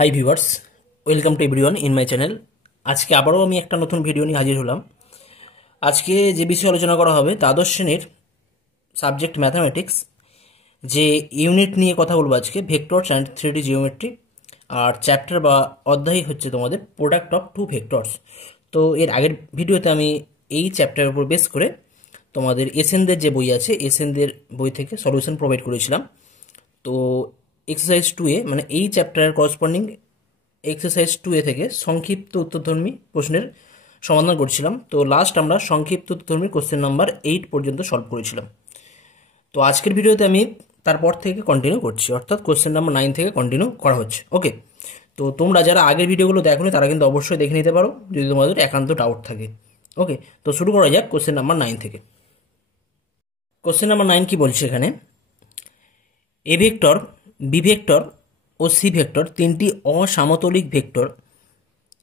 Hi viewers, welcome to everyone in my channel. আজকে আবারও আমি একটা নতুন ভিডিও নিয়ে হাজির হলাম। আজকে যে বিষয়ে আলোচনা করা হবে দ্বাদশ শ্রেণীর সাবজেক্ট ম্যাথামেটিক্স যে ইউনিট নিয়ে কথা বলবো আজকে, ভেক্টরস অ্যান্ড 3D জিওমেট্রি। আর চ্যাপ্টার বা অধ্যায় হচ্ছে তোমাদের প্রোডাক্ট অফ টু ভেক্টরস। তো এর আগের ভিডিওতে আমি এই চ্যাপ্টারের উপর বেস করে তোমাদের এসএনদের যে বই আছে, এসএনদের বই থেকে সলিউশন প্রোভাইড করেছিলাম। তো এক্সারসাইজ 2 মানে এই চ্যাপ্টারের করসপন্ডিং এক্সারসাইজ 2 থেকে সংক্ষিপ্ত উত্তরধর্মী প্রশ্নের সমাধান করছিলাম। তো লাস্ট আমরা সংক্ষিপ্ত উত্তরধর্মী কোশ্চেন নাম্বার 8 পর্যন্ত সলভ করেছিলাম। তো আজকের ভিডিওতে আমি তারপর থেকে কন্টিনিউ করছি, অর্থাৎ কোশ্চেন নাম্বার 9 থেকে কন্টিনিউ করা হচ্ছে। ওকে, তো তোমরা যারা আগের ভিডিওগুলো দেখোনি তারা কিন্তু অবশ্যই দেখে নিতে পারো যদি তোমাদের একান্ত ডাউট থাকে। ওকে, তো শুরু করা যাক কোশ্চেন নাম্বার 9 থেকে। কোশ্চেন নাম্বার 9 কি বলছে এখানে, এ ভেক্টর, বি ভেক্টর ও সি ভেক্টর তিনটি অসামতলিক ভেক্টর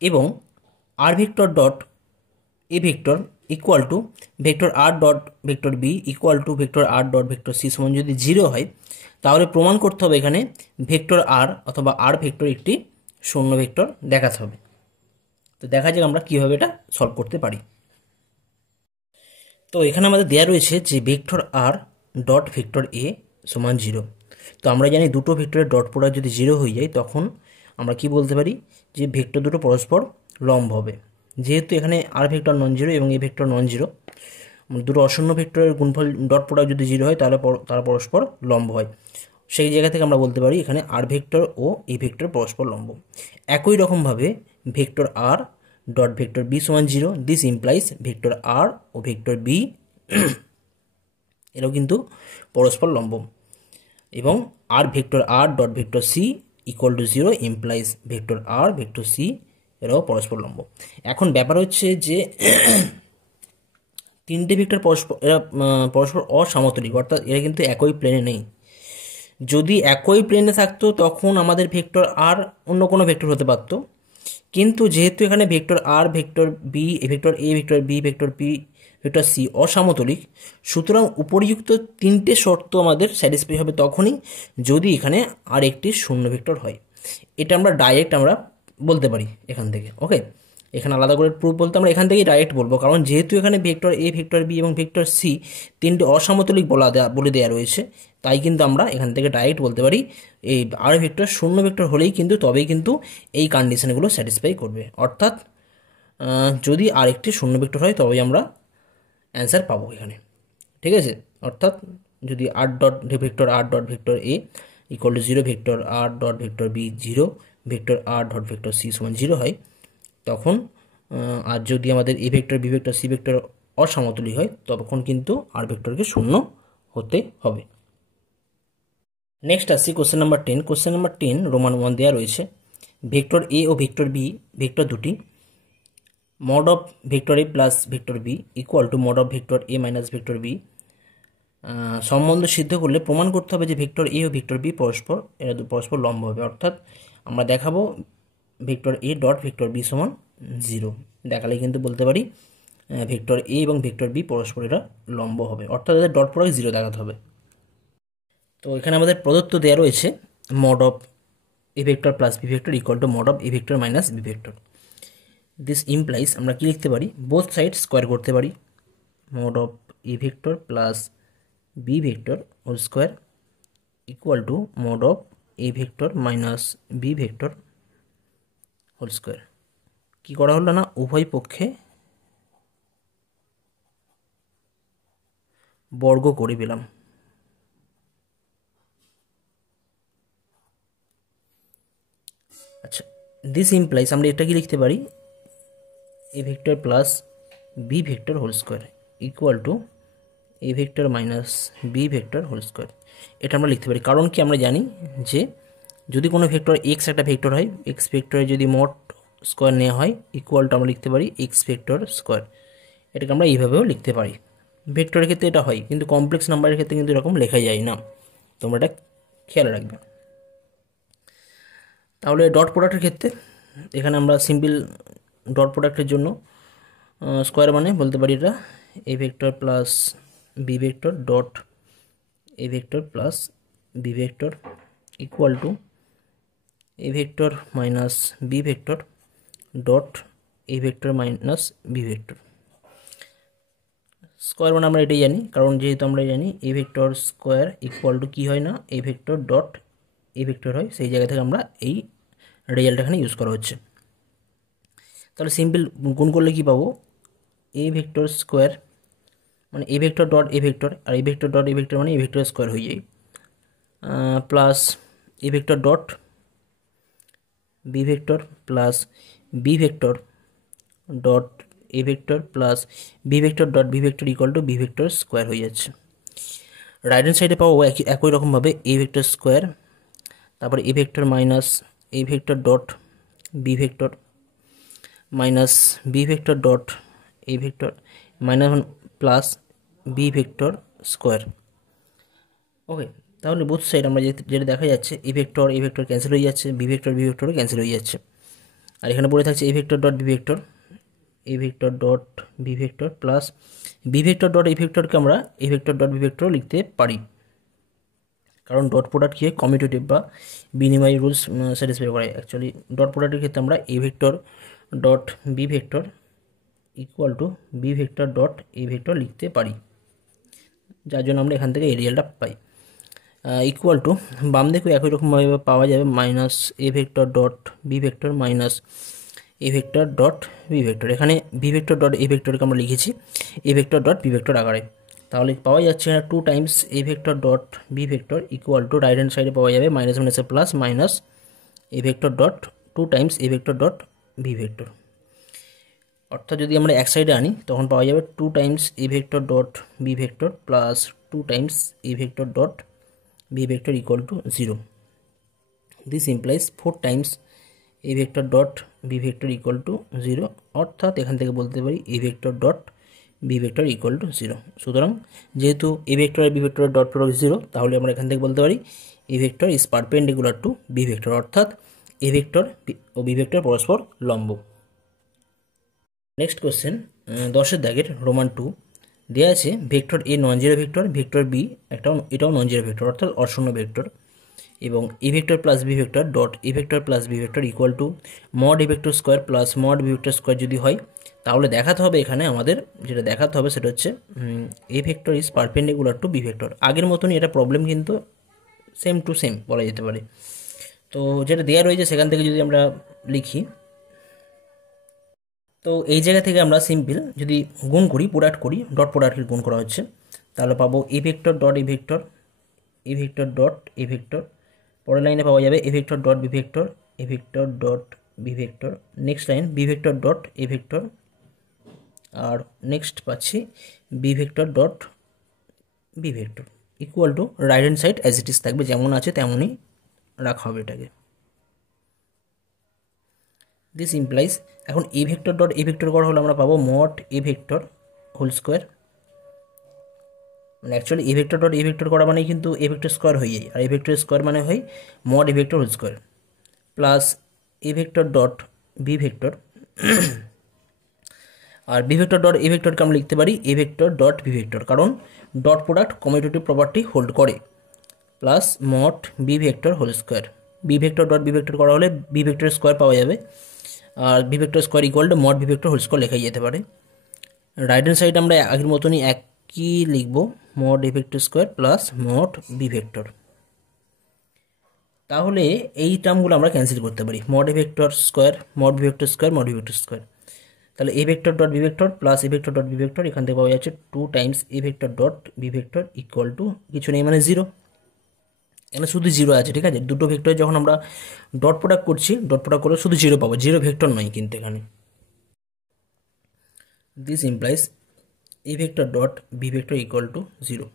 এবং আর vector dot A vector equal to vector R dot vector B equal to vector R dot vector C সমান যদি 0 হয়, তাহলে প্রমাণ করতে হবে এখানে ভেক্টর আর অথবা আর ভেক্টর একটি শূন্য ভেক্টর দেখাতে হবে। তো দেখা যাক আমরা কীভাবে এটা সলভ করতে পারি। তো এখানে আমাদের দেওয়া রয়েছে যে ভেক্টর আর ডট ভেক্টর এ সমান 0। তো আমরা জানি দুটো ভেক্টরের ডট প্রোডাক্ট যদি 0 হয়ে যায় তখন আমরা কি বলতে পারি যে ভেক্টর দুটো পরস্পর লম্ব হবে। যেহেতু এখানে আর ভেক্টর নন জিরো এবং এ ভেক্টর নন জিরো, দুটো অশূন্য ভেক্টরের গুণফল ডট প্রোডাক্ট যদি 0 হয় তাহলে তারা পরস্পর লম্ব হয়। সেই জায়গা থেকে আমরা বলতে পারি এখানে আর ভেক্টর ও এ ভেক্টর পরস্পর লম্ব। একই রকমভাবে vector R dot vector B সমান 0, দিস ইমপ্লাইজ ভেক্টর আর ও ভেক্টর বি এরাও কিন্তু পরস্পর লম্ব, এবং আর vector R dot vector C equal to 0 implies vector R vector C এরাও পরস্পর লম্ব। এখন ব্যাপার হচ্ছে যে তিনটে ভেক্টর পরস্পর অসামতলিক, অর্থাৎ এরা কিন্তু একই প্লেনে নেই। যদি একই প্লেনে থাকতো তখন আমাদের ভেক্টর আর অন্য কোনো ভেক্টর হতে পারতো, কিন্তু যেহেতু এখানে vector R vector B vector A vector B vector P vector C অসামতলিক, সুতরাং উপরিযুক্ত তিনটে শর্ত আমাদের স্যাটিসফাই হবে তখনই যদি এখানে আর একটি শূন্য ভেক্টর হয়। এটা আমরা ডাইরেক্ট বলতে পারি এখান থেকে। ওকে, এখানে আলাদা করে প্রুফ বলতে আমরা এখান থেকেই ডাইরেক্ট বলবো, কারণ যেহেতু এখানে ভেক্টর এ ভেক্টর বি এবং ভেক্টর সি তিনটে অসামতলিক বলে দেওয়া রয়েছে, তাই কিন্তু আমরা এখান থেকে ডাইরেক্ট বলতে পারি এই আর ভেক্টর শূন্য ভেক্টর হলেই কিন্তু তবেই কিন্তু এই কন্ডিশনগুলো স্যাটিসফাই করবে। অর্থাৎ যদি আর একটি শূন্য ভেক্টর হয় তবেই আমরা অ্যান্সার পাবো এখানে। ঠিক আছে, অর্থাৎ যদি R dot vector R dot vector A equal to 0, vector R dot vector B 0, vector R dot vector C সমান 0 হয়, তখন আর যদি আমাদের A vector B vector C vector অসমতুল্য হয় তখন কিন্তু আর ভেক্টরকে শূন্য হতে হবে। নেক্সট আসছি question number 10। Question number 10 roman 1 দেওয়া রয়েছে, ভেক্টর এ ও ভেক্টর বি ভেক্টর দুটি mod of vector A plus vector B equal to mod of vector A minus vector B সম্বন্ধ সিদ্ধ করলে প্রমাণ করতে হবে যে ভেক্টর এ ও ভেক্টর বি এরা পরস্পর লম্ব হবে। অর্থাৎ আমরা দেখাবো vector A dot vector B সমান 0 দেখালে কিন্তু বলতে পারি ভেক্টর এ এবং ভেক্টর বি পরস্পর এরা লম্ব হবে, অর্থাৎ এদের ডট প্রোডাক্ট 0 দেখাতে হবে। তো এখানে আমাদের প্রদত্ত দেওয়া রয়েছে mod of A vector plus B vector equal to mod of A vector minus B vector. This implies আমরা কি লিখতে পারি, বোথ সাইড স্কোয়ার করতে পারি, mod of A vector plus B vector whole square equal to mod of A vector minus B vector whole square. কী করা হলো না, উভয় পক্ষে বর্গ করে পেলাম। আচ্ছা, দিস ইমপ্লাইজ আমরা এটা কি লিখতে পারি, A vector plus B vector whole square equal to A vector minus B vector whole square. এটা আমরা লিখতে পারি, কারণ কি আমরা জানি যে যদি কোনো ভেক্টর এক্স একটা ভেক্টর হয়, এক্স ভেক্টরে যদি মোট স্কোয়ার নেওয়া হয় ইকুয়াল টু আমরা লিখতে পারি এক্স ভেক্টর স্কোয়ার। এটাকে আমরা এইভাবেও লিখতে পারি। ভেক্টরের ক্ষেত্রে এটা হয়, কিন্তু কমপ্লেক্স নাম্বারের ক্ষেত্রে কিন্তু এরকম লেখা যায় না, তোমরা এটা খেয়াল রাখবে। তাহলে ডট প্রোডাক্টের ক্ষেত্রে এখানে আমরা সিম্পল ডট প্রোডাক্টের জন্য স্কোয়ার মানে বলতে পারি এটা A vector plus B vector dot A vector plus B vector equal to A vector minus B vector dot A vector minus B vector. Square মানে আমরা এটাই জানি, কারণ যেহেতু আমরা জানি A vector square equal to কী হয় না, A vector dot A vector হয়, সেই জায়গা থেকে আমরা এই রেজাল্ট এখানে ইউজ করা হচ্ছে। তাহলে সিম্পল গুণ করলে কি পাবো, এ ভেক্টর স্কোয়ার মানে A vector dot A vector, আর A vector dot A vector মানে এ ভেক্টর স্কোয়ার হয়ে যায়, plus A vector dot B vector plus B vector dot A vector plus B vector dot B vector equal to B vector square হয়ে যাচ্ছে। Right hand সাইডে পাবো একই রকমভাবে এ vector square, তারপরে A vector minus A vector dot B vector minus B vector dot A vector minus plus B vector square. Okay, তাহলে both side আমরা যেটা দেখা যাচ্ছে এ ভেক্টর ক্যান্সেল হয়ে যাচ্ছে, বি ভেক্টরও ক্যান্সেল হয়ে যাচ্ছে, আর এখানে পড়ে থাকছে A vector dot B vector, A vector dot B vector plus B vector dot A ভেক্টরকে আমরা A vector dot B vector লিখতে পারি, কারণ ডট প্রোডাক্ট কি কমিউটেটিভ বা বিনিময় রুলস স্যাটিসফাই করে। অ্যাকচুয়ালি ডট প্রোডাক্টের ক্ষেত্রে আমরা A vector dot B vector equal to B vector dot A vector লিখতে পারি, যার জন্য আমরা এখান থেকে এই রেজাল্টটা পাই। ইকুয়াল টু বাম দিকেও একই রকমভাবে পাওয়া যাবে minus A vector dot B vector minus A vector dot B vector. এখানে বি ভেক্টর ডট এ ভেক্টরকে আমরা লিখেছি A vector dot B vector আকারে, তাহলে পাওয়া যাচ্ছে 2 times A vector dot B vector equal to right hand সাইডে পাওয়া যাবে মাইনাস মাইনাসে plus minus A vector dot 2 times A vector dot B vector. অর্থাৎ যদি আমরা এক সাইডে আনি তখন পাওয়া যাবে 2 times A vector dot B vector plus 2 times A vector dot B vector equal to 0। This implies 4 times A vector dot B vector equal to 0, অর্থাৎ এখান থেকে বলতে পারি A vector dot B vector equal to 0। সুতরাং যেহেতু A vector আর B ভেক্টরের dot product 0, তাহলে আমরা এখান থেকে বলতে পারি A vector is perpendicular to B vector, অর্থাৎ এ ভেক্টর ও বি ভেক্টর পরস্পর লম্ব। নেক্সট কোশ্চেন 10-এর দাগের রোমান 2 দেওয়া আছে vector A non zero vector, vector B এটাও নন জিরো ভেক্টর অর্থাৎ অশূন্য ভেক্টর, এবং A vector plus B vector dot A vector plus B vector equal to mod A vector square plus mod B vector square যদি হয়, তাহলে দেখাতে হবে এখানে আমাদের যেটা দেখাতে হবে সেটা হচ্ছে A vector is perpendicular to B vector. আগের মতনই এটা প্রবলেম কিন্তু সেম টু সেম বলা যেতে পারে। তো যেটা দেওয়া রয়েছে সেখান থেকে যদি আমরা লিখি, তো এই জায়গা থেকে আমরা সিম্পল যদি গুণ করি প্রোডাক্ট করি, ডট প্রোডাক্টের গুণ করা হচ্ছে, তাহলে পাবো A vector dot A vector, A vector dot A vector, পরের লাইনে পাওয়া যাবে A vector dot B vector, A vector dot B vector, next line B vector dot A vector, আর নেক্সট পাচ্ছি B vector dot B vector equal to right hand side as it is থাকবে, যেমন আছে তেমনই রাখা হবে এটাকে। This implies এখন A vector dot A vector করা হলে আমরা পাবো mod A vector whole square, মানে actually A vector dot A vector করা মানে কিন্তু এ ভেক্টর স্কোয়ার হয়ে যায়, আর এ ভেক্টর স্কোয়ার মানে হয় mod A vector whole square plus A vector dot B vector, আর বি ভেক্টর ডট এ ভেক্টরকে আমরা লিখতে পারি A vector dot B vector, কারণ dot product commutative property hold করে, plus mod B vector whole square. B vector dot B vector করা হলে B vector square পাওয়া যাবে, আর B vector square equal to mod B vector whole square লেখাই যেতে পারে। রাইট হ্যান্ড সাইড আমরা আগের মতনই একই লিখবো mod A vector square plus mod B vector. তাহলে এই টার্মগুলো আমরা ক্যান্সেল করতে পারি, mod A vector square mod B vector square mod B vector square, তাহলে A vector dot B vector plus A vector dot B vector এখান থেকে পাওয়া যাচ্ছে 2 times A vector dot B vector equal to কিছু নেই মানে 0, এখানে শুধু 0 আছে, ঠিক আছে। দুটো ভেক্টর যখন আমরা ডট প্রোডাক্ট করছি, ডট প্রোডাক্ট করলে শুধু 0 পাবো, 0 ভেক্টর নয় কিন্তু এখানে। This implies A vector dot B vector equal to 0।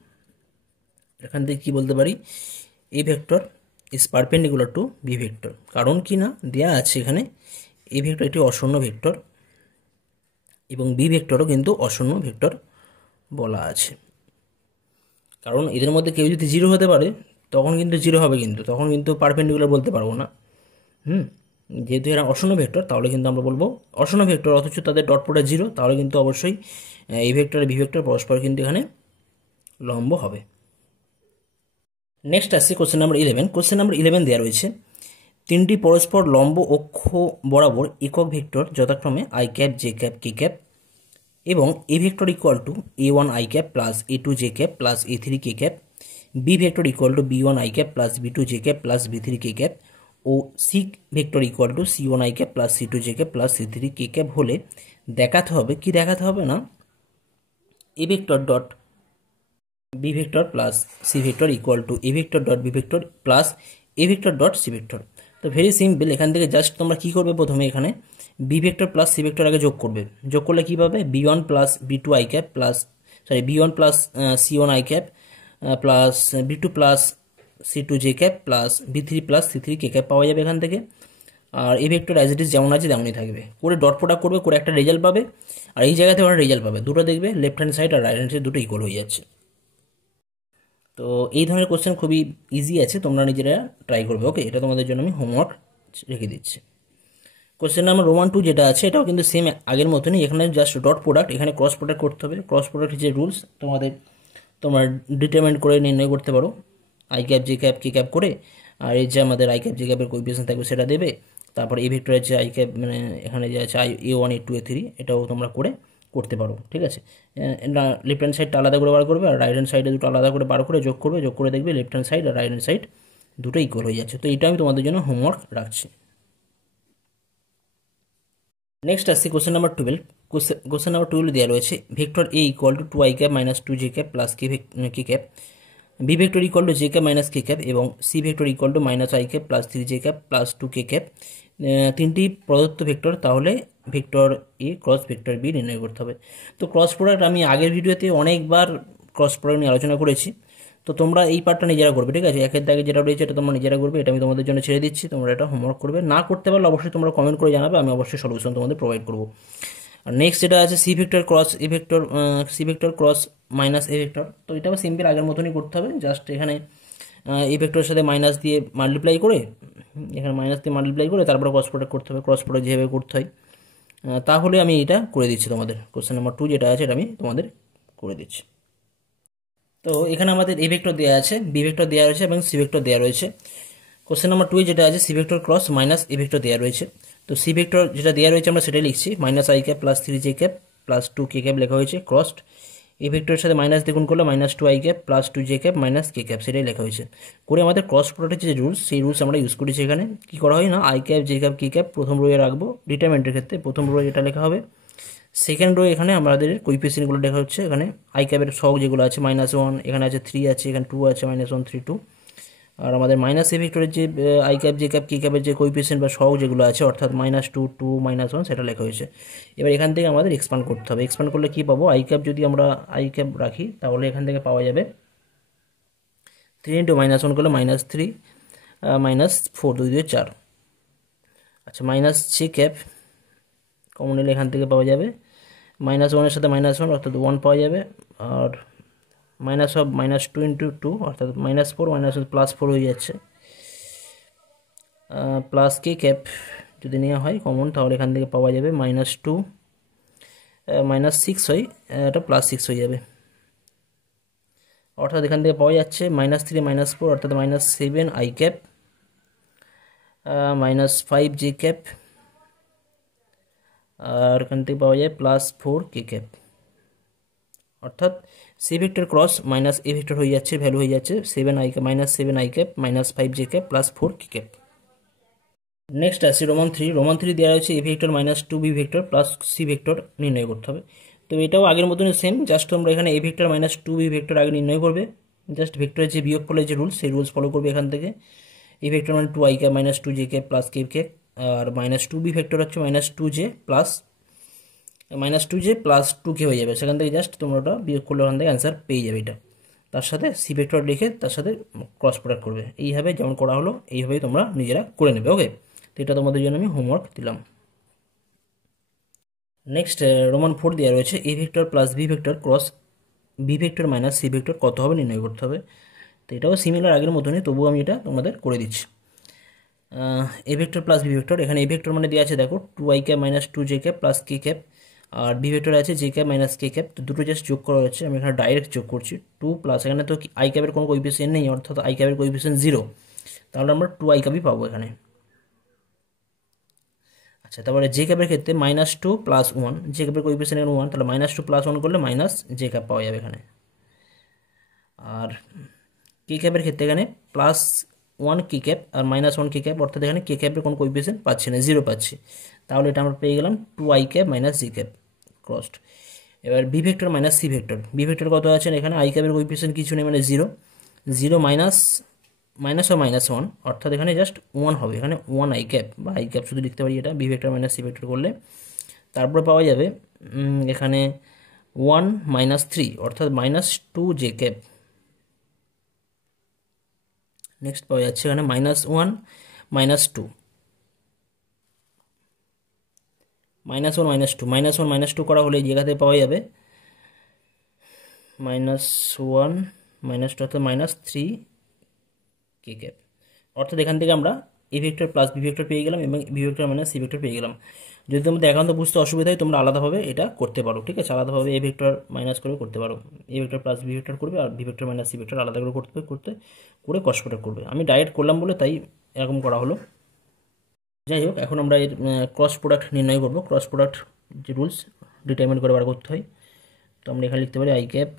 এখান থেকে কী বলতে পারি, A vector is perpendicular to B vector, কারণ কি না দেওয়া আছে এখানে এ ভেক্টর একটি অশূন্য ভেক্টর এবং বি ভেক্টরও কিন্তু অশূন্য ভেক্টর বলা আছে, কারণ এদের মধ্যে কেউ যদি 0 হতে পারে তখন কিন্তু 0 হবে, কিন্তু তখন কিন্তু পারপেন্ডিকুলার বলতে পারবো না। যেহেতু এরা অশূন্য ভেক্টর তাহলে কিন্তু আমরা বলবো অশূন্য ভেক্টর, অথচ তাদের ডট প্রোডাক্ট 0, তাহলে কিন্তু অবশ্যই এই ভেক্টর আর বি ভেক্টর পরস্পর কিন্তু এখানে লম্ব হবে। নেক্সট আসছে কোশ্চেন নাম্বার 11। কোশ্চেন নাম্বার 11 দেওয়া রয়েছে তিনটি পরস্পর লম্ব অক্ষ বরাবর একক ভেক্টর যথাক্রমে I cap J cap K cap এবং A vector equal to a1 I cap plus a2 J cap plus a3 K cap, B vector equal to b1 I cap plus b2 J cap plus b3 K cap ও C vector equal to c1 I cap plus c2 J cap plus c3 K cap হলে দেখাতে হবে কি, দেখাতে হবে না A vector dot B vector plus C vector equal to A vector dot B vector plus A vector dot C vector. তো very simple, এখান থেকে জাস্ট তোমরা কী করবে, প্রথমে এখানে B vector plus C vector আগে যোগ করবে, যোগ করলে কী পাবে, বি1 প্লাস বি2 আই ক্যাপ প্লাস বি1 প্লাস সি1 আই ক্যাপ প্লাস বি2 প্লাস সি2 জে ক্যাপ প্লাস বি3 প্লাস সি3 কে ক্যাপ পাওয়া যাবে এখান থেকে। আর এই ভেক্টর অ্যাজ ইট ইজ যেমন আছে তেমনই থাকবে, করে ডট প্রোডাক্ট করবে, করে একটা রেজাল্ট পাবে। আর এই জায়গাতে ওরা রেজাল্ট পাবে, দুটো দেখবে লেফট হ্যান্ড সাইড আর রাইট হ্যান্ড সাইড দুটো ইকুয়াল হয়ে যাচ্ছে। তো এই ধরনের কোশ্চেন খুবই ইজি আছে, তোমরা নিজেরা ট্রাই করবে। ওকে, এটা তোমাদের জন্য আমি হোমওয়ার্ক রেখে দিচ্ছি। কোশ্চেন নাম্বার রোমান 2 যেটা আছে এটাও কিন্তু সেম আগের মতনই, এখানে জাস্ট ডট প্রোডাক্ট, এখানে ক্রস প্রোডাক্ট করতে হবে। ক্রস প্রোডাক্টের যে রুলস তোমরা ডিটারমাইন করে নির্ণয় করতে পারো, I cap J cap K cap করে, আর এই যে আমাদের আই ক্যাপ জে ক্যাপের কোএফিসিয়েন্ট থাকবে সেটা দেবে। তারপর এই ভেক্টরের যে আই ক্যাপ মানে এখানে যে আছে a1 a2 a3 এটাও তোমরা করতে পারো, ঠিক আছে। লেফট হ্যান্ড সাইডটা আলাদা করে বার করবে, আর রাইট হ্যান্ড সাইডে দুটো আলাদা করে বার করে যোগ করবে, যোগ করে দেখবে লেফট হ্যান্ড সাইড আর রাইট হ্যান্ড সাইড দুটো ইকুয়াল হয়ে যাচ্ছে। তো এটা আমি তোমাদের জন্য হোমওয়ার্ক রাখছি। নেক্সট আসছি কোশ্চেন নাম্বার 12। কোশ্চেন নাম্বার 12 দেওয়া রয়েছে vector A equal to 2 I cap minus 2 J cap plus K cap, B vector equal to J cap minus K cap এবং C vector equal to minus I cap plus 3 J cap plus 2 K cap. তিনটি প্রদত্ত vector, তাহলে vector A cross vector B নির্ণয় করতে হবে। তো cross product আমি আগের ভিডিওতে অনেকবার ক্রস প্রোডাক্ট নিয়ে আলোচনা করেছি, তো তোমরা এই পার্টটা নিজেরা করবে, ঠিক আছে। একের দাগে যেটা রয়েছে এটা তোমরা নিজেরা করবে, এটা আমি তোমাদের জন্য ছেড়ে দিচ্ছি, তোমরা এটা হোমওয়ার্ক করবে। না করতে পারলে অবশ্যই তোমরা কমেন্ট করে জানাবে, আমি অবশ্যই সলিউশন তোমাদের প্রোভাইড করবো। আর নেক্সট যেটা আছে C vector cross A vector, C vector cross minus A vector, তো এটাও সিম্পল আগের মতনই করতে হবে। জাস্ট এখানে এই ভেক্টরের সাথে মাইনাস দিয়ে মাল্টিপ্লাই করে, এখানে মাইনাস দিয়ে মাল্টিপ্লাই করে তারপরে ক্রস প্রোডাক্ট করতে হবে, ক্রস প্রোডাক্ট যেভাবে করতে হয়। তাহলে আমি এটা করে দিচ্ছি তোমাদের। কোশ্চেন নাম্বার 2 যেটা আছে এটা আমি তোমাদের করে দিচ্ছি। তো এখানে আমাদের এ ভেক্টর দেওয়া আছে, বি ভেক্টর দেওয়া রয়েছে এবং সি ভেক্টর দেওয়া রয়েছে। কোশ্চেন নাম্বার 2 যেটা আছে C vector cross minus A vector দেওয়া রয়েছে। তো সি ভেক্টর যেটা দেওয়া রয়েছে আমরা সেটাই লিখছি, minus I cap plus 3 J cap plus 2 K cap লেখা হয়েছে ক্রসড। এই ভেক্টরের সাথে মাইনাস দেখুন করলে minus 2 I cap plus 2 J cap minus K cap সেটাই লেখা হয়েছে। করে আমাদের ক্রস প্রোডাক্টের যে রুলস সেই রুলস আমরা ইউজ করেছি। এখানে কী করা হয় না, I cap J cap K cap প্রথম রোয়ে রাখবো, ডিটারমিনেন্টের ক্ষেত্রে প্রথম রোয়ে এটা লেখা হবে। সেকেন্ড রো এখানে আমাদের কোইফিসিয়েন্টগুলো লেখা হচ্ছে, এখানে আই ক্যাপের সহগ যেগুলো আছে -1, এখানে আছে 3 আছে, এখানে 2 আছে, -1 3 2। আর আমাদের মাইনাস এ ভেক্টরের যে আই ক্যাপ জে ক্যাপ কে ক্যাপের যে কোইফিসিয়েন্ট বা সহগ যেগুলো আছে অর্থাৎ -2 2 -1 সেটা লেখা হয়েছে। এবার এখান থেকে আমাদের এক্সপান্ড করতে হবে। এক্সপান্ড করলে কী পাবো, আই ক্যাপ যদি আমরা আই ক্যাপ রাখি তাহলে এখান থেকে পাওয়া যাবে 3 × -1 করলে -3 -4 2 2 4। আচ্ছা, মাইনাস জে ক্যাপ কমন নিলে এখান থেকে পাওয়া যাবে -1 সাথে -1 অর্থাৎ 1 পাওয়া যাবে। আর -2 × 2 অর্থাৎ -4 +4 হয়ে যাচ্ছে। প্লাস কে ক্যাপ যদি নেওয়া হয় কমন তাহলে এখান থেকে পাওয়া যাবে -2 -6 হয়, এটা +6 হয়ে যাবে। অর্থাৎ এখান থেকে পাওয়া যাচ্ছে -3 -4 অর্থাৎ -7 আই ক্যাপ -5 জে ক্যাপ, আর এখান থেকে পাওয়া যায় +4 কে ক্যাপ। অর্থাৎ C vector cross minus A vector হয়ে যাচ্ছে, ভ্যালু হয়ে যাচ্ছে -7 I cap -5 J cap +4 K cap. Next আসছে রোমান 3। রোমান 3 দেওয়া হচ্ছে A vector -2 B vector plus C vector নির্ণয় করতে হবে। তো এটাও আগের মতনই সেম, জাস্ট তোমরা এখানে এ ভেক্টর -2 বি ভেক্টর আগে নির্ণয় করবে, জাস্ট ভেক্টরের যে বিয়োগ করলে যে রুলস সেই রুলস ফলো করবে। এখান থেকে এ ভেক্টর মানে 2 I cap -2 J cap plus K cap, আর -2 বি ভেক্টর হচ্ছে -2 জে প্লাস -2 কে হয়ে যাবে। সেখান থেকে জাস্ট তোমরা ওটা বিয়োগ করলে ওখান থেকে অ্যান্সার পেয়ে যাবে। এটা তার সাথে সি ভেক্টর লিখে তার সাথে ক্রস প্রোডাক্ট করবে, এইভাবে যেমন করা হলো এইভাবেই তোমরা নিজেরা করে নেবে। ওকে, তো এটা তোমাদের জন্য আমি হোমওয়ার্ক দিলাম। নেক্সট রোমান 4 দেওয়া রয়েছে A vector plus B vector cross B vector minus C vector কত হবে নির্ণয় করতে হবে। তো এটাও সিমিলার আগের মতনই, তবুও আমি এটা তোমাদের করে দিচ্ছি। A vector plus B vector, এখানে এ ভেক্টর মানে দেওয়া আছে দেখো 2 I cap -2 J cap plus K cap, আর বি ভেক্টর আছে J cap minus K cap. তো দুটো জাস্ট যোগ করা হচ্ছে, আমি এখানে ডাইরেক্ট যোগ করছি 2 প্লাস এখানে তো আই ক্যাপের কোনো কোইফিসিয়েন্ট নেই অর্থাৎ আই ক্যাপের কোইফিসিয়েন্ট 0, তাহলে আমরা 2 আই ক্যাপই পাবো এখানে। আচ্ছা, তারপরে জে ক্যাপের ক্ষেত্রে -2 + 1, জে ক্যাপের কোএফিসিয়েন্ট এখানে 1, তাহলে -2 + 1 করলে মাইনাস জে ক্যাপ পাওয়া যাবে এখানে। আর কে ক্যাপের ক্ষেত্রে এখানে +1 কে ক্যাপ আর -1 কে ক্যাপ, অর্থাৎ এখানে কে ক্যাপের কোনো কোএফিসিয়েন্ট পাচ্ছি না, 0 পাচ্ছি, তাহলে এটা আমরা পেয়ে গেলাম 2i cap - J cap crossed. এবার B vector minus C vector, B vector কত আছে এখানে, আই ক্যাপের কোএফিসিয়েন্ট কিছু নেই মানে 0, 0 মাইনাস ও -1, অর্থাৎ এখানে জাস্ট 1 হবে, এখানে 1i ক্যাপ বা আই ক্যাপ শুধু লিখতে পারি এটা, B vector minus C vector করলে। তারপরে পাওয়া যাবে এখানে 1 - 3, অর্থাৎ -2 জে ক্যাপ। নেক্সট পাওয়া যাচ্ছে এখানে -1 - 2, -1 - 2, -1 - 2 করা হলে এই জায়গাতে পাওয়া যাবে -1 - 2, অর্থাৎ -3 কে ক্যাপ। অর্থাৎ এখান থেকে আমরা A vector plus B vector পেয়ে গেলাম এবং B vector minus C vector পেয়ে গেলাম। যদি তোমাদের একান্ত বুঝতে অসুবিধা হয় তোমরা আলাদাভাবে এটা করতে পারো, ঠিক আছে, আলাদাভাবে এ ভেক্টর মাইনাস করে করতে পারো, A vector plus B vector করবে আর B vector minus C vector আলাদা করে করে কস প্রোডাক্ট করবে। আমি ডাইরেক্ট করলাম বলে তাই এরকম করা হলো। যাই হোক, এখন আমরা এর ক্রস প্রোডাক্ট নির্ণয় করব। ক্রস প্রোডাক্ট যে রুলস ডিটারমিন করে বার করতে হয়, তো আমরা এখানে লিখতে পারি I cap,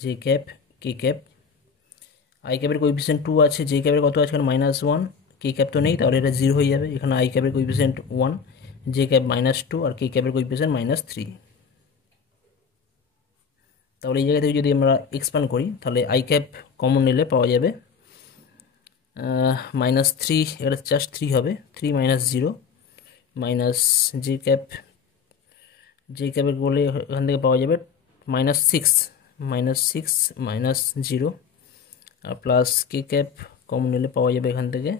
J cap, K cap. I ক্যাপের কোএফিসিয়েন্ট 2 আছে, জে ক্যাপের কত আছে এখানে -1, কে ক্যাপ তো নেই, তাহলে এটা 0 হয়ে যাবে। এখানে আই ক্যাপের কোএফিসিয়েন্ট 1, জে ক্যাপ -2 আর কে ক্যাপের কোএফিসিয়েন্ট -3। তাহলে এই জায়গা থেকে যদি আমরা এক্সপ্যান্ড করি তাহলে আই ক্যাপ কমন নিলে পাওয়া যাবে -3, এটা জাস্ট 3 হবে, 3 - 0 মাইনাস জে ক্যাপ, জে ক্যাপের বলে এখান থেকে পাওয়া যাবে -6 -0 আর প্লাস কে ক্যাপ কমন নিলে পাওয়া যাবে এখান থেকে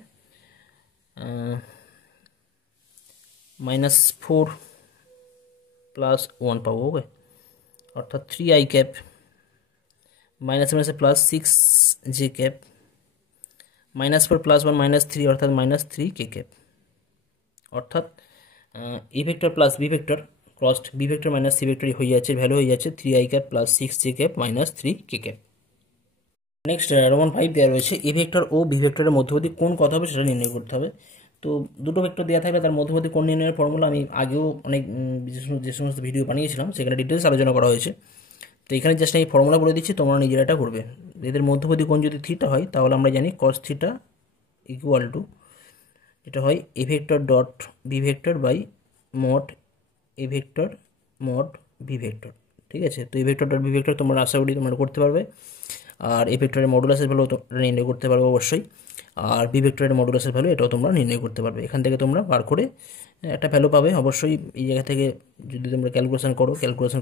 -4 + 1 পাবো, ওকে, অর্থাৎ 3i ক্যাপ +6 জে ক্যাপ -4 + 1 -3, অর্থাৎ -3 কে ক্যাপ। অর্থাৎ A vector plus B vector crossed B vector minus C vector হয়ে যাচ্ছে, ভ্যালু হয়ে যাচ্ছে 3i cap +6 J cap -3 K cap. Next roman 5 দেওয়া রয়েছে, এ ভেক্টর ও বি ভেক্টরের মধ্যবর্তী কোণ কত হবে সেটা নির্ণয় করতে হবে। তো দুটো ভেক্টর দেওয়া থাকলে তার মধ্যবর্তী কোণ নির্ণয়ের ফর্মুলা আমি আগেও অনেক যে সমস্ত ভিডিও বানিয়েছিলাম সেখানে ডিটেলস আলোচনা করা হয়েছে। তো এখানে জাস্ট আমি ফর্মুলা বলে দিচ্ছি, তোমরা নিজেরা এটা করবে। এদের মধ্যবর্তী কোণ যদি থিটা হয় তাহলে আমরা জানি cos থিটা ইকুয়াল টু, এটা হয় A vector dot B vector by mod A vector mod B vector, ঠিক আছে। তো A vector dot B vector তোমরা আশা করি তোমরা করতে পারবে, আর এ ভেক্টরের মডুলাসের ভ্যালু নির্ণয় করতে পারবে অবশ্যই, আর বি ভেক্টরের মডুলাসের ভ্যালু এটাও তোমরা নির্ণয় করতে পারবে। এখান থেকে তোমরা বার করে একটা ভ্যালু পাবে অবশ্যই। এই জায়গা থেকে যদি তোমরা ক্যালকুলেশন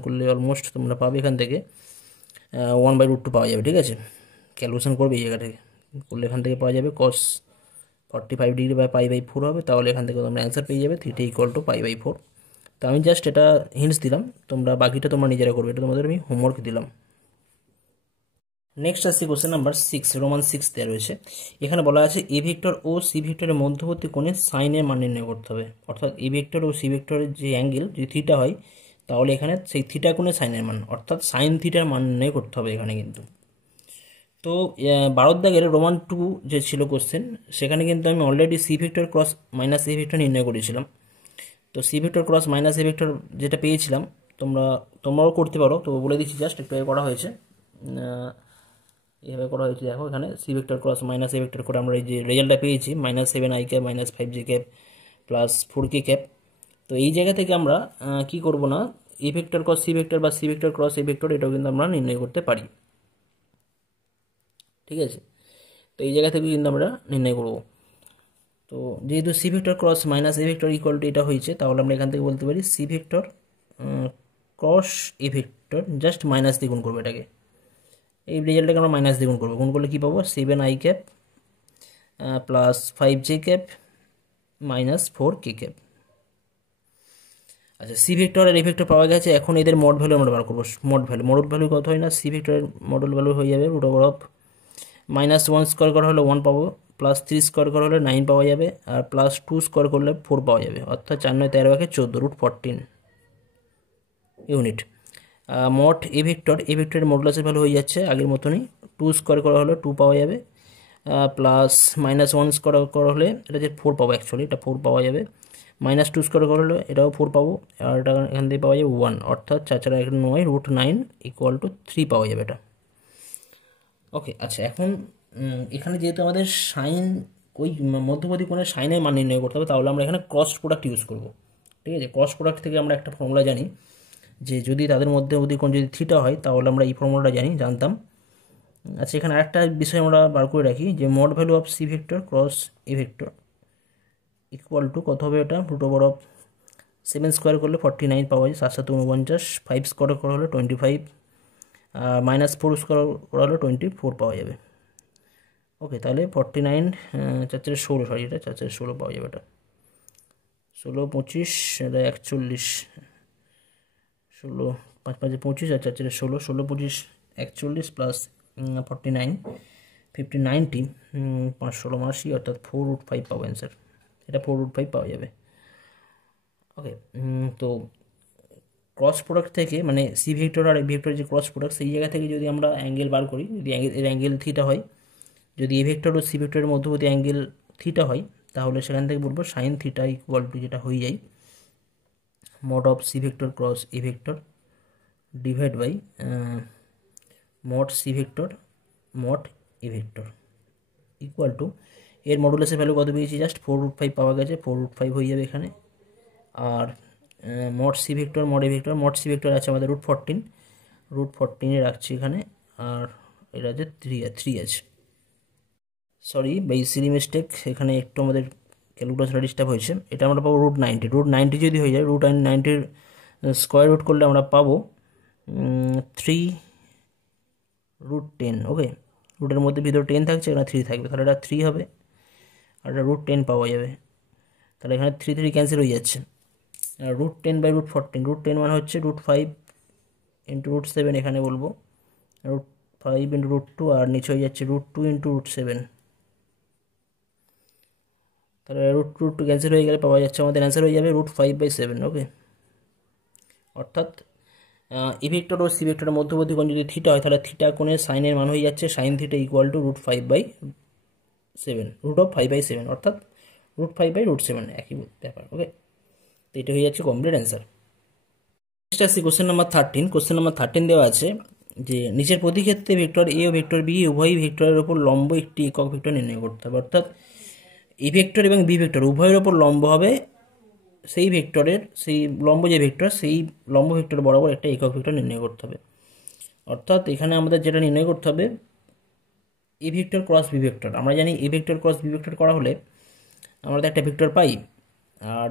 করলে অলমোস্ট তোমরা পাবে এখান থেকে 1/√2 পাওয়া যাবে, ঠিক আছে। ক্যালকুলেশন করবে এই জায়গা থেকে করলে এখান থেকে পাওয়া যাবে cos 45 ডিগ্রি বাই π/4 হবে, তাহলে এখান থেকে তোমরা অ্যান্সার পেয়ে যাবে থিটা ইকুয়াল টু π/4। তো আমি জাস্ট এটা হিন্টস দিলাম, তোমরা বাকিটা তোমরা নিজেরা করবে, এটা তোমাদের আমি হোমওয়ার্ক দিলাম। নেক্সট আসছে কোশ্চেন নাম্বার 6, রোমান 6 দেওয়া রয়েছে। এখানে বলা আছে এ ভেক্টর ও সি ভেক্টরের মধ্যবর্তী কোণের সাইনের মান নির্ণয় করতে হবে। অর্থাৎ এ ভেক্টর ও সি ভেক্টরের যে অ্যাঙ্গেল যদি থিটা হয় তাহলে এখানে সেই থিটা কোণের সাইনের মান, অর্থাৎ সাইন থিটার মান নির্ণয় করতে হবে এখানে কিন্তু। তো 12 দাগের রোমান 2 যে ছিল কোশ্চেন, সেখানে কিন্তু আমি already C vector cross minus A vector নির্ণয় করেছিলাম। তো C vector cross minus A vector যেটা পেয়েছিলাম তোমরাও করতে পারো, তো বলে দিচ্ছি জাস্ট একটু করা হয়েছে, এভাবে করা হয়েছে। দেখো এখানে C vector cross minus A vector করে আমরা এই যে রেজাল্টটা পেয়েছি -7i cap -5 J cap +4 K cap. তো এই জায়গা থেকে আমরা কি করব না, A vector cross C vector বা C vector cross A vector এটাও কিন্তু আমরা নির্ণয় করতে পারি, ঠিক আছে। তো এই জায়গা থেকে কিন্তু আমরা নির্ণয় করব। তো যেহেতু C vector cross minus A vector equal to এটা হয়েছে, তাহলে আমরা এখান থেকে বলতে পারি C vector cross A vector just minus দিয়ে গুণ করবো এটাকে, এই রেজাল্টটাকে আমরা মাইনাস দিয়ে গুণ করলে কী পাবো, 7i cap +5 J cap -4 K cap. আচ্ছা, সি ভেক্টর আর এ ভেক্টর পাওয়া গেছে, এখন এদের মড ভ্যালু আমরা বার করবো। মড ভ্যালু কত হয় না, সি ভেক্টরের মডেল ভ্যালু হয়ে যাবে √(-1) স্কোয়ার করা হলে 1 পাবো, +3 স্কোয়ার করা হলে 9 পাওয়া যাবে, আর +2 স্কোয়ার করলে 4 পাওয়া যাবে, অর্থাৎ 4 9 13 14 √14 ইউনিট। মড এ ভেক্টরের মডুলাসের ভ্যালু হয়ে যাচ্ছে আগের মতনই, 2 স্কোয়ার করা হলে 2 পাওয়া যাবে, প্লাস -1 স্কোয়ার করা হলে এটা যে 4 পাবো, অ্যাকচুয়ালি এটা 4 পাওয়া যাবে। -2 স্কোয়ার করা হলে এটাও 4 পাবো, আর এটা এখান থেকে পাওয়া যাবে 1, অর্থাৎ 4×9 √9 = 3 পাওয়া যাবে এটা। ওকে, আচ্ছা এখন এখানে যেহেতু আমাদের সাইন ওই মধ্যবর্তী কোণের সাইনের মান নির্ণয় করতে হবে, তাহলে আমরা এখানে ক্রস প্রোডাক্ট ইউজ করব। ঠিক আছে, ক্রস প্রোডাক্ট থেকে আমরা একটা ফর্মুলা জানি যে যদি তাদের মধ্যবর্তী কোণ যদি থিটা হয়, তাহলে আমরা এই ফর্মুলাটা জানতাম। আচ্ছা, এখানে আরেকটা বিষয় আমরা বার করে রাখি যে mod value of C vector cross A vector = কত হবে, এটা √7 স্কোয়ার করলে 49 পাওয়া যায়, 7 7 49, 5 স্কোয়ার করা হলে 25, -4 স্কোয়ার করা হলে 24 পাওয়া যাবে। ওকে, তাহলে 49 4 16, সরি এটা 4 16 পাওয়া যাবে, এটা 16 25, এটা 41, 16 5 5 25 আর 4 16, 16 25 41 প্লাস 49 50 90, 5 16 80, অর্থাৎ 4√5 পাবো অ্যান্সার। এটা 4√5 পাওয়া যাবে। ওকে, তো ক্রস প্রোডাক্ট থেকে মানে সি ভেক্টর আর এ ভেক্টর যে ক্রস প্রোডাক্ট, সেই জায়গা থেকে যদি আমরা অ্যাঙ্গেল বার করি, যদি অ্যাঙ্গেল থিটা হয়, যদি এ ভেক্টর ও সি ভেক্টরের মধ্যবর্তী অ্যাঙ্গেল থিটা হয়, তাহলে সেখান থেকে বলবো সাইন থিটা = যেটা হয়ে যায় mod of C vector cross A vector divide by mod C vector mod A vector = এর মডুলাসের ভ্যালু কত পেয়েছি, জাস্ট 4√5 পাওয়া গেছে, 4√5 হয়ে যাবে এখানে। আর mod C vector mod A vector, mod C vector আছে আমাদের √14 রাখছি এখানে, আর এটা আছে 3 আছে। সরি, বাই সিলি মিস্টেক, এখানে একটু আমাদের ক্যালকুলেশনটা ডিস্টার্ব হয়েছে। এটা আমরা পাবো √90 যদি হয়ে যায়, √90 স্কোয়ার রুট করলে আমরা পাবো 3√10। ওকে, রুটের মধ্যে ভিতরে 10 থাকছে, এখানে 3 থাকবে, তাহলে এটা 3 হবে, আর এটা √10 পাওয়া যাবে। তাহলে এখানে 3 3 ক্যান্সেল হয়ে যাচ্ছে। √10 বাই √14, √10 মানে হচ্ছে √5 × √7, এখানে বলবো √5 × √2, আর নিচে হয়ে যাচ্ছে √2 × √7। তাহলে √2 ক্যান্সেল হয়ে গেলে পাওয়া যাচ্ছে আমাদের অ্যান্সার হয়ে যাবে √5/7। ওকে, অর্থাৎ ই ভেক্টর ও সি ভেক্টরের মধ্যবর্তী কোণ যদি থিটা হয়, তাহলে থিটা কোণের সাইনের মান হয়ে যাচ্ছে সাইন থিটা = √5/7, √5/7, অর্থাৎ √5/7 একই ব্যাপার। ওকে, তো এটা হয়ে যাচ্ছে কমপ্লিট অ্যান্সার। নেক্সট আসছি কোশ্চেন নাম্বার 13। কোশ্চেন নাম্বার 13 দেওয়া আছে যে নিচের প্রতিক্ষেত্রে ভেক্টর এ ও ভেক্টর বি উভয় ভেক্টরের ওপর লম্ব একটি একক ভেক্টর নির্ণয় করতে হবে, অর্থাৎ এ ভেক্টর এবং বি ভেক্টর উভয়ের ওপর লম্ব হবে সেই ভেক্টরের, সেই লম্ব যে ভেক্টর, সেই লম্ব ভেক্টর বরাবর একটা একক ভেক্টর নির্ণয় করতে হবে। অর্থাৎ এখানে আমাদের যেটা নির্ণয় করতে হবে A vector cross B vector. আমরা জানি A vector cross B vector করা হলে আমরা একটা ভেক্টর পাই, আর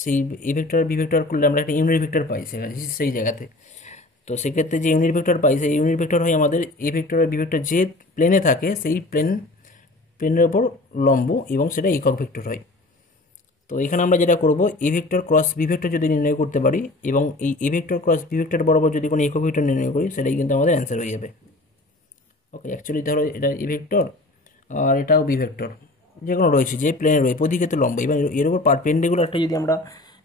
সেই এ ভেক্টর বি ভেক্টর করলে আমরা একটা ইউনিট ভেক্টর পাই সেই জায়গাতে। তো সেক্ষেত্রে যে ইউনিট ভেক্টর পাই, সেই ইউনিট ভেক্টর হয় আমাদের এ ভেক্টর আর বি ভেক্টর যে প্লেনে থাকে, সেই প্লেনের ওপর লম্ব, এবং সেটা একক ভেক্টর হয়। তো এখানে আমরা যেটা করব, A vector cross B vector যদি নির্ণয় করতে পারি, এবং এই A vector cross B vector বরাবর যদি কোনো একক ভেক্টর নির্ণয় করি, সেটাই কিন্তু আমাদের অ্যান্সার হয়ে যাবে। ওকে, অ্যাকচুয়ালি ধরো এটা এ ভেক্টর আর এটাও বি ভেক্টর, যে কোনো রয়েছে, যে প্লেনে রয়েছে প্রতিক্ষেত্র লম্ব, এবং এর উপর পারপেন্ডিকুলার একটা যদি আমরা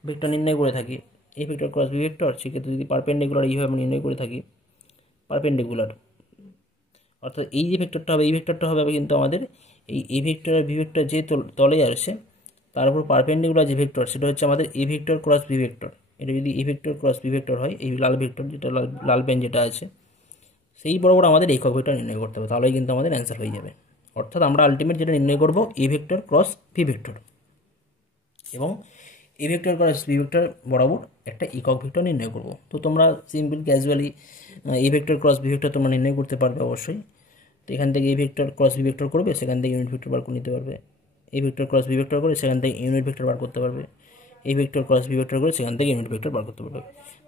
ভেক্টর নির্ণয় করে থাকি, A vector cross B vector, সেক্ষেত্রে যদি পারপেন্ডিকুলার এইভাবে আমরা নির্ণয় করে থাকি, পারপেন্ডিকুলার, অর্থাৎ এই যে ভেক্টরটা হবে, এই ভেক্টরটা হবে কিন্তু আমাদের এই এ ভেক্টর আর বি ভেক্টর যে তলে আসছে, তার উপর পারপেন্ডিকুলার যে ভেক্টর, সেটা হচ্ছে আমাদের A vector cross B vector. এটা যদি A vector cross B vector হয়, এই লাল ভেক্টর যেটা লাল পেন যেটা আছে, সেই বরাবর আমাদের একক ভেক্টর নির্ণয় করতে হবে, তাহলেই কিন্তু আমাদের অ্যান্সার হয়ে যাবে। অর্থাৎ আমরা আলটিমেট যেটা নির্ণয় করব A vector cross B vector, এবং A vector cross B vector বরাবর একটা একক ভেক্টর নির্ণয় করব। তো তোমরা simple casually A vector cross B vector তোমরা নির্ণয় করতে পারবে অবশ্যই। তো এখান থেকে A vector cross B vector করবে, সেখান থেকে ইউনিট ভেক্টর বার করে নিতে পারবে। A vector cross B vector করে সেখান থেকে ইউনিট ভেক্টর বার করতে পারবে। A vector cross B vector করে সেখান থেকে ইউনিট ভেক্টর বার করতে পারবে।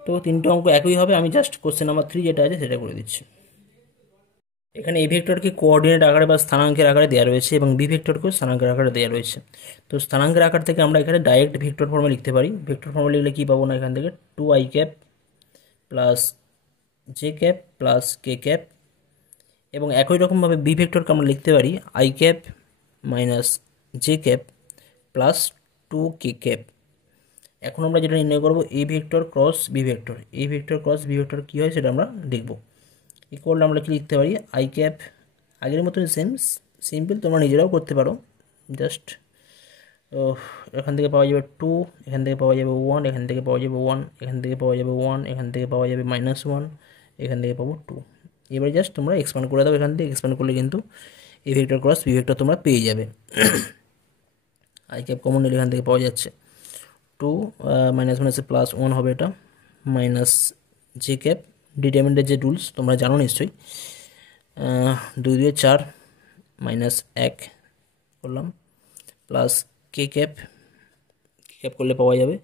তো তিনটে অঙ্ক একই হবে, আমি জাস্ট কোশ্চেন নাম্বার 3 যেটা আছে সেটা করে দিচ্ছি। এখানে এ ভেক্টরকে কোঅর্ডিনেট আকারে বা স্থানাঙ্কের আকারে দেওয়া রয়েছে, এবং বি ভেক্টরকেও স্থানাঙ্কের আকারে দেওয়া রয়েছে। তো স্থানাঙ্কের আকার থেকে আমরা এখানে ডাইরেক্ট ভেক্টর ফর্মে লিখতে পারি। ভেক্টর ফর্মে লিখলে কী পাবো না, এখান থেকে 2i cap plus J cap plus K cap, এবং একই রকমভাবে বি ভেক্টরকে আমরা লিখতে পারি I cap minus J cap plus 2কে ক্যাপ। এখন আমরা যেটা নির্ণয় করবো A vector cross B vector, A vector cross B vector কী হয় সেটা আমরা দেখব। ইকুয়াল আমরা কি লিখতে পারি, আই ক্যাপ আগের মতনই সেম, সিম্পল, তোমরা নিজেরাও করতে পারো। জাস্ট এখান থেকে পাওয়া যাবে 2, এখান থেকে পাওয়া যাবে 1, এখান থেকে পাওয়া যাবে 1, এখান থেকে পাওয়া যাবে 1, এখান থেকে পাওয়া যাবে -1, এখান থেকে পাবো 2। এবারে জাস্ট তোমরা এক্সপ্যান্ড করে দাও, এখান থেকে এক্সপ্যান্ড করলে কিন্তু A vector cross B vector তোমরা পেয়ে যাবে। আই ক্যাপ কমন নিলে এখান থেকে পাওয়া যাচ্ছে 2 -1 +1 হবে, এটা মাইনাস জে ক্যাপ, ডিটারমিনেন্টের যে রুলস তোমরা জানো নিশ্চয়ই, 2 2 4 -1 করলাম, plus K cap, K cap করলে পাওয়া যাবে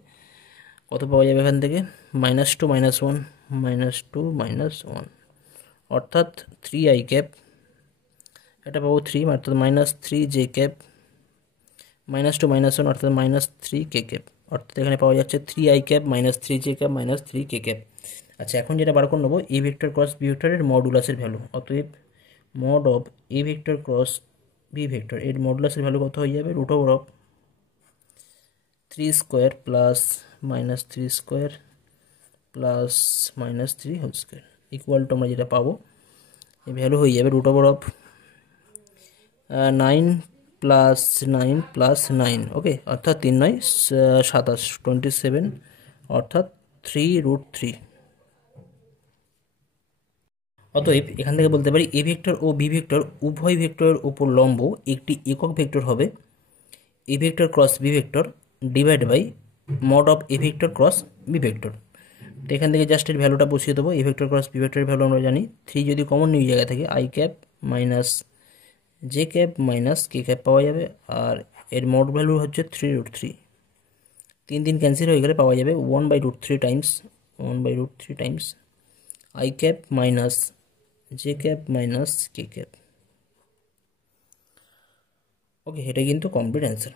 কত পাওয়া যাবে এখান থেকে -2 -1 -2 -1, অর্থাৎ 3 আই ক্যাপ, এটা পাবো 3 অর্থাৎ -3 জে ক্যাপ, -2 -1 অর্থাৎ -3 কে ক্যাপ, অর্থাৎ এখানে পাওয়া যাচ্ছে 3 I cap -3 J cap -3 K cap. আচ্ছা, এখন যেটা বার করে নেবো এ ভেক্টর ক্রস বি ভেক্টরের মডুলাসের ভ্যালু। অতএব mod of A vector cross B vector এর মডুলাসের ভ্যালু কত হয়ে যাবে, √3² plus -3² plus -3 whole square equal to আমরা যেটা পাবো এই ভ্যালু হয়ে যাবে √9 + 9 + 9, ওকে, অর্থাৎ 3 9 27 27, অর্থাৎ 3√3। অতএব এখান থেকে বলতে পারি এ ভেক্টর ও বি ভেক্টর উভয় ভেক্টরের উপর লম্ব একটি একক ভেক্টর হবে A vector cross B vector divide by mod of A vector cross B vector. তো এখান থেকে জাস্ট এর ভ্যালুটা বসিয়ে দেবো। এ ভেক্টর ক্রস বি ভেক্টরের ভ্যালু আমরা জানি 3, যদি কমন নিউ জায়গা থেকে I cap minus J cap minus K cap পাওয়া যাবে, আর এর মড ভ্যালু হচ্ছে 3√3। 3 3 ক্যান্সেল হয়ে গেলে পাওয়া যাবে 1/√3 times I cap minus J cap minus K cap. Okay, এটা কিন্তু কমপ্লিট অ্যান্সার।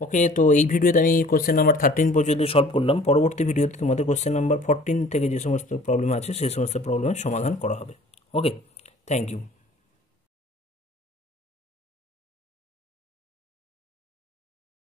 ওকে, তো এই ভিডিওতে আমি কোশ্চেন নাম্বার 13 পর্যন্ত সলভ করলাম। পরবর্তী ভিডিওতে তোমাদের কোশ্চেন নাম্বার 14 থেকে যে সমস্ত প্রবলেম আছে সেই সমস্ত প্রবলেমের সমাধান করা হবে। ওকে, থ্যাংক ইউ।